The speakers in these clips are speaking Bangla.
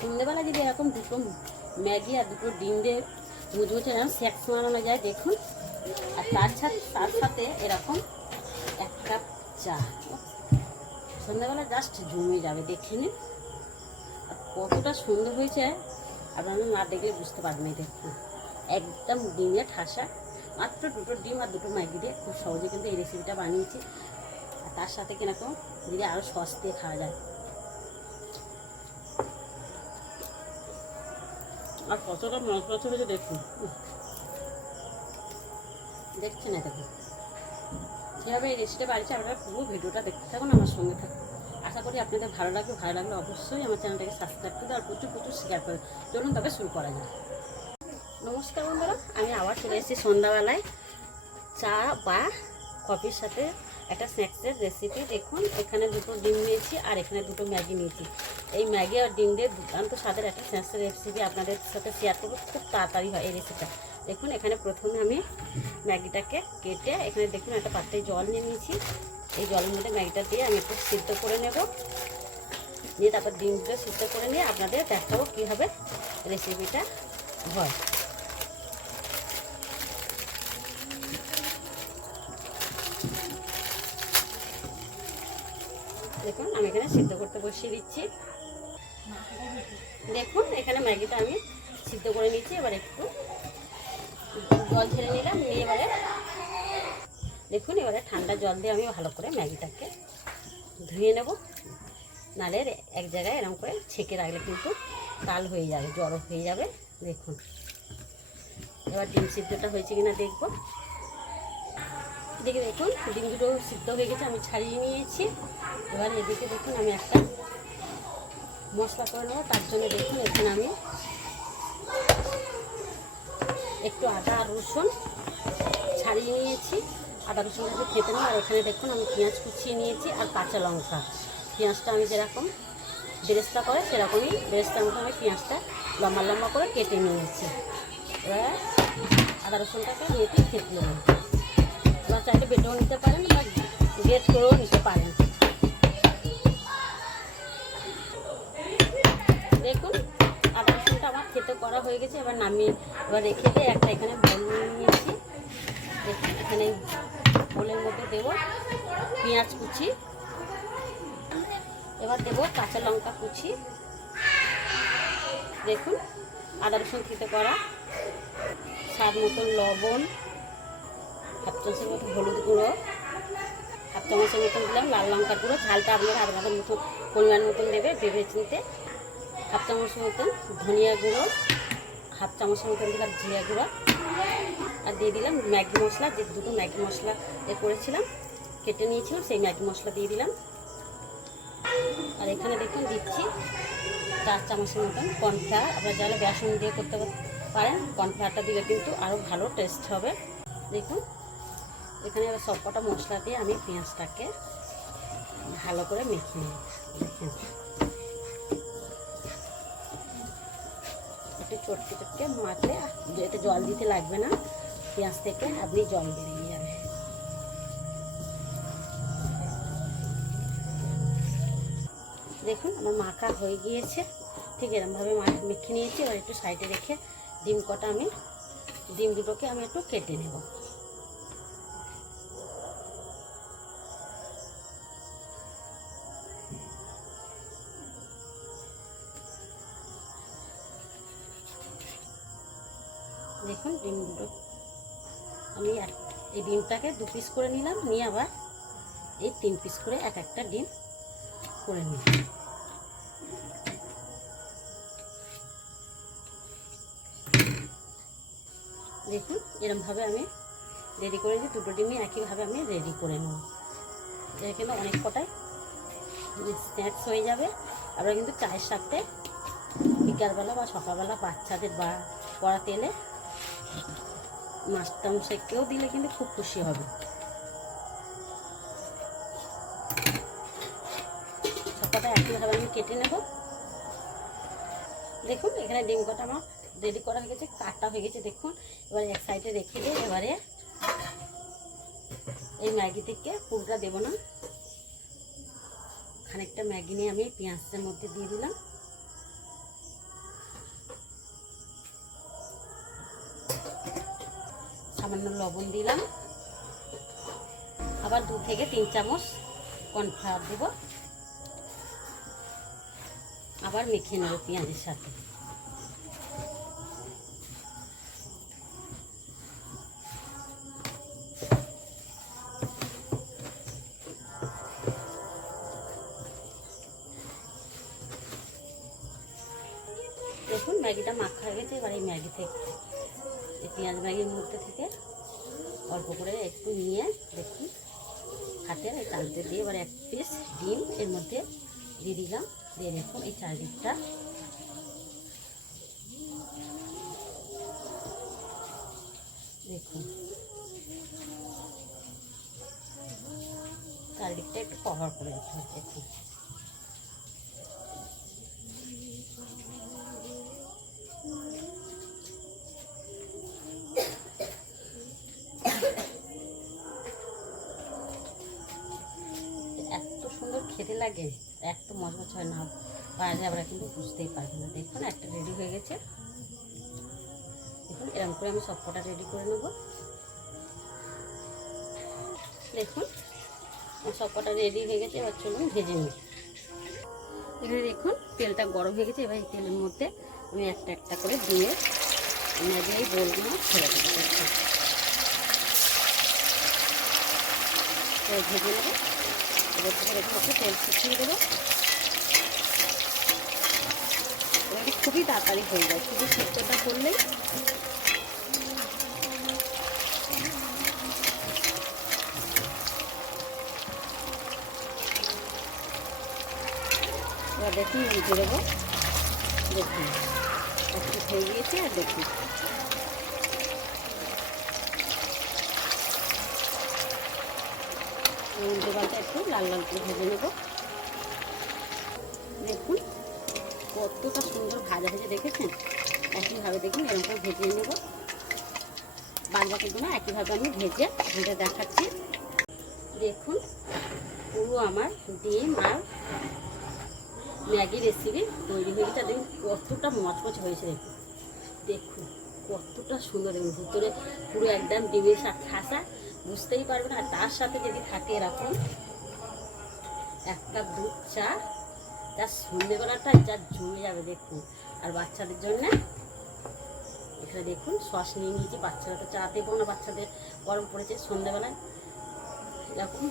সন্ধ্যেবেলা যদি এরকম দুটো ম্যাগি আর দুটো ডিম দিয়ে মুচমুচে এরকম স্ন্যাক্স বানানো যায় দেখুন। আর তার সাথে এরকম 1 কাপ চা, সন্ধ্যাবেলা জাস্ট জমে যাবে। দেখে নিন আর কতটা সুন্দর হয়েছে, আপনারা না দেখলে বুঝতে পারবেন। এই দেখুন একদম ডিমে ঠাসা, মাত্র দুটো ডিম আর দুটো ম্যাগি দিয়ে খুব সহজে কিন্তু এই রেসিপিটা বানিয়েছি। আর তার সাথে কিরকম যদি আরও সস দিয়ে খাওয়া যায়, আর কতটা মচমচে হয়েছে দেখুন। দেখছেন না দেখুন সেভাবে এই রেসিপিটা বাড়িতে আপনারা পুরো ভিডিওটা দেখতে থাকুন, আমার সঙ্গে থাকুন। আশা করি আপনাদের ভালো লাগবে। ভালো লাগলে অবশ্যই আমার চ্যানেলটাকে সাবস্ক্রাইব করে আর প্রচুর শেয়ার করে। চলুন তবে শুরু করা যায়। নমস্কার বন্ধুরা, আমি আবার চলে এসেছি সন্ধ্যাবেলায় চা বা কফির সাথে একটা স্ন্যাক্সের রেসিপি। দেখুন এখানে দুটো ডিম নিয়েছি আর এখানে দুটো ম্যাগি নিয়েছি। এই ম্যাগি আর ডিম দিয়ে দুর্দান্ত স্বাদের একটা স্ন্যাক্সের রেসিপি আপনাদের সাথে শেয়ার করবো। খুব তাড়াতাড়ি হয় এই রেসিপিটা। দেখুন এখানে প্রথমে আমি ম্যাগিটাকে কেটে এখানে দেখুন একটা পাত্রে জল নিয়ে নিয়েছি। এই জলের মধ্যে ম্যাগিটা দিয়ে আমি একটু সিদ্ধ করে নেব, নিয়ে তারপর ডিমটা সিদ্ধ করে নিয়ে আপনাদের দেখাবো কীভাবে রেসিপিটা হয়। দেখুন আমি এখানে সিদ্ধ করতে বসিয়ে দিচ্ছি। দেখুন এখানে ম্যাগিটা আমি সিদ্ধ করে নিচ্ছি। এবার একটু জল ছেড়ে নিলাম, নিয়ে এবারে দেখুন এবারে ঠান্ডা জল দিয়ে আমি ভালো করে ম্যাগিটাকে ধুয়ে নেব। নালে এক জায়গায় এরকম করে ছেঁকে রাখলে কিন্তু কাল হয়ে যাবে, জড়ো হয়ে যাবে। দেখুন এবার ডিম সিদ্ধটা হয়েছে কিনা দেখবো। দেখে দেখুন ডিম দুটো সিদ্ধ হয়ে গেছে, আমি ছাড়িয়ে নিয়েছি। এবার এদিকে দেখুন আমি একটা মশলা করে নেবো। তার জন্য দেখুন এখানে আমি একটু আদা আর রসুন ছাড়িয়ে নিয়েছি। আদা রসুনটাকে খেতে নেব। আর এখানে দেখুন আমি পেঁয়াজ কুচিয়ে নিয়েছি আর কাঁচা লঙ্কা। পেঁয়াজটা আমি যেরকম বেরেস্তা করে সেরকমই বেরেস্তার মতো আমি পেঁয়াজটা লম্বা লম্বা করে কেটে নিয়েছি। এবার আদা রসুনটাকে মেখে খেতে নেব। এবার চাইলে বেটেও নিতে পারেন বা গ্রেট করেও নিতে পারেন। দেখুন আদা রসুনটা আমার খেতে করা হয়ে গেছে। এবার নামিয়ে এবার রেখে দিয়ে একটা এখানে বোল নিয়েছি। দেখুন এখানে বোলের মধ্যে দেবো পেঁয়াজ কুচি, এবার দেবো কাঁচা লঙ্কা কুচি। দেখুন আদা রসুন খেতে করা, স্বাদ মতন লবণ, হাফ চামচের মতো হলুদ গুঁড়ো, হাফ চামচের মতন দিলাম লাল লঙ্কার গুঁড়ো। ঝালটা আপনারা আপনাদের মতো পরিমাণ মতন দেবে ভেবে চিনতে। হাফ চামচের মতন ধনিয়া গুঁড়ো, হাফ চামচের মতন দিলাম জিরা গুঁড়ো, আর দিয়ে দিলাম ম্যাগি মশলা। যে দুটো ম্যাগি মশলা করেছিলাম কেটে নিয়েছিলাম সেই ম্যাগি মশলা দিয়ে দিলাম। আর এখানে দেখুন দিচ্ছি 4 চামচের মতন কর্নফ্লাওয়ার। আপনারা চাইলে বেসন দিয়ে করতে পারেন, কর্নফ্লাওয়ারটা দিলে কিন্তু আরও ভালো টেস্ট হবে। দেখুন এখানে এবার সব কটা মশলা দিয়ে আমি পেঁয়াজটাকে ভালো করে মেখে নিই। দেখুন একটু চটকে চটকে মাখলে এতে জল দিতে লাগবে না, পেঁয়াজ থেকে আপনি জল বেরিয়ে যাবে। দেখুন আমার মাখা হয়ে গিয়েছে, ঠিক এরকমভাবে মেখে নিয়েছি। এবার একটু সাইডে রেখে ডিম দুটোকে আমি একটু কেটে নেব। দেখুন ডিম দুটো আমি এই ডিমটাকে 2 পিস করে নিলাম, নিয়ে আবার এই 3 পিস করে একটা ডিম করে নিই। দেখুন এরকমভাবে আমি রেডি করে দিই। দুটো ডিমই একইভাবে আমি রেডি করে নেব। এটা কিন্তু অনেক কটাই স্ন্যাক্স হয়ে যাবে। আমরা কিন্তু চায়ের সাথে বিকালবেলা বা সকালবেলা বাচ্চাদের বা পড়াতে এলে মাস্টারমশাইকেও দিলে কিন্তু খুব খুশি হবে। সবকটা একইভাবে আমি কেটে নেব। দেখুন এখানে ডিম কটা আমার রেডি করা হয়ে গেছে, কাটটা হয়ে গেছে। দেখুন এবার এক সাইডে রেখে দিয়ে এবারে এই ম্যাগি থেকে পুরোটা দেবো না, খানিকটা ম্যাগি নিয়ে আমি পেঁয়াজের মধ্যে দিয়ে দিলাম। সামান্য লবণ দিলাম, আবার 2 থেকে 3 চামচ কর্নফ্লাওয়ার দেব, আবার মেখে নেব পেঁয়াজের সাথে। দেখুন ম্যাগিটা মাখা হয়ে গেছে। এবার এই ম্যাগি থেকে, এই পেঁয়াজ ম্যাগির মধ্যে থেকে অল্প করে একটু নিয়ে দেখুন হাতের এই তালতে দিয়ে এবার 1 পিস ডিম এর মধ্যে দিয়ে দিলাম। দিয়ে দেখুন এই চারদিকটা দেখুন, চারদিকটা একটু কভার করে দিতে হবে। দেখুন এত সুন্দর খেতে লাগে, এত মজমজ হয় না, বাইরে আমরা কিন্তু বুঝতেই পারবো না। দেখুন একটা রেডি হয়ে গেছে। দেখুন এরকম করে আমি সবকটা রেডি করে নেব। দেখুন সবকটা রেডি হয়ে গেছে। এবার চলুন ভেজে নিই। এখানে দেখুন তেলটা গরম হয়ে গেছে। এবার এই তেলের মধ্যে আমি একটা একটা করে দিয়ে ম্যাগি এই বোলগুলো ছেড়ে দেবো। ভেজে নেবো। এবার থেকে তেল শুকিয়ে দেবো। এবার খুবই তাড়াতাড়ি হয়ে যায়, শুধু সিদ্ধটা করলেই। এবার দেখুন উল্টে দেবো। দেখুন একটু হয়ে গিয়েছে। আর দেখুন উল্টে পাল্টা একটু লাল লাল করে ভেজে নেব। দেখুন কতটা সুন্দর ভাজা ভেজে দেখেছেন। একইভাবে দেখুন এরকম ভেজে নেব। বাদবাকিগুলো একইভাবে আমি ভেজে ভেজে দেখাচ্ছি। দেখুন পুরো আমার ডিম আর ম্যাগি রেসিপি তৈরি হয়ে গেছে। দেখুন কতটা মচমচ হয়েছে। দেখুন কতটা সুন্দর। দেখুন ভিতরে পুরো একদম ডিমের সাথে ঠাসা, বুঝতেই পারবেন। আর তার সাথে যদি থাকে এরকম 1 কাপ দুধ চা, তার সন্ধ্যেবেলাটা যা জমে যাবে দেখুন। আর বাচ্চাদের জন্য এখানে দেখুন সস নিয়ে নিয়েছি। বাচ্চারা তো চা দেবো না, বাচ্চাদের গরম পড়েছে। সন্ধ্যেবেলায় এরকম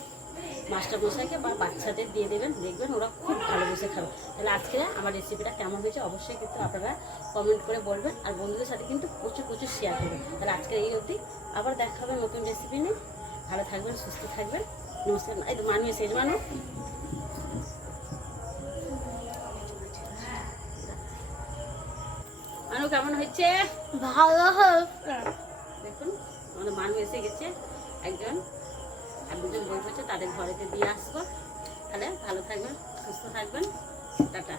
মাস্টারমশাইকে বা বাচ্চাদের দিয়ে দেবেন, দেখবেন ওরা খুব ভালোবেসে খাবে। তাহলে আজকে আমার রেসিপিটা কেমন হয়েছে অবশ্যই কিন্তু আপনারা কমেন্ট করে বলবেন। আর বন্ধুদের সাথে কিন্তু প্রচুর প্রচুর শেয়ার করবেন। তাহলে আজকে এই অবধি, আবার দেখা হবে নতুন রেসিপি নিয়ে। ভালো থাকবেন, সুস্থ থাকবেন। নমস্কার। এই তো মানুষ এসে মানুষ মানু কেমন হয়েছে? ভালো হয়েছে। দেখুন আমাদের মানুষ এসে গেছে একজন, আর 2জন বই করছে, তাদের ঘরেতে দিয়ে আসবো। তাহলে ভালো থাকবেন, সুস্থ থাকবেন। টাটা।